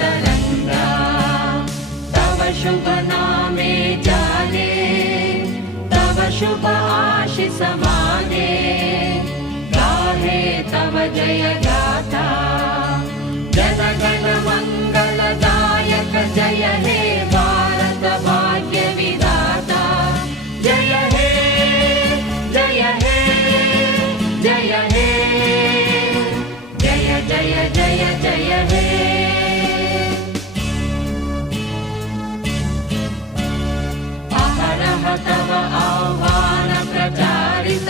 तरंगा तव शुभ नामे जाने तव शुभ आशीष माने गाहे तव जय गाथा जन गण मंगलदायक जय हे भारत भाग्य विधाता जय हे जय हे जय हे जय जय जय जय हे अहरह तव आह्वान प्रचारित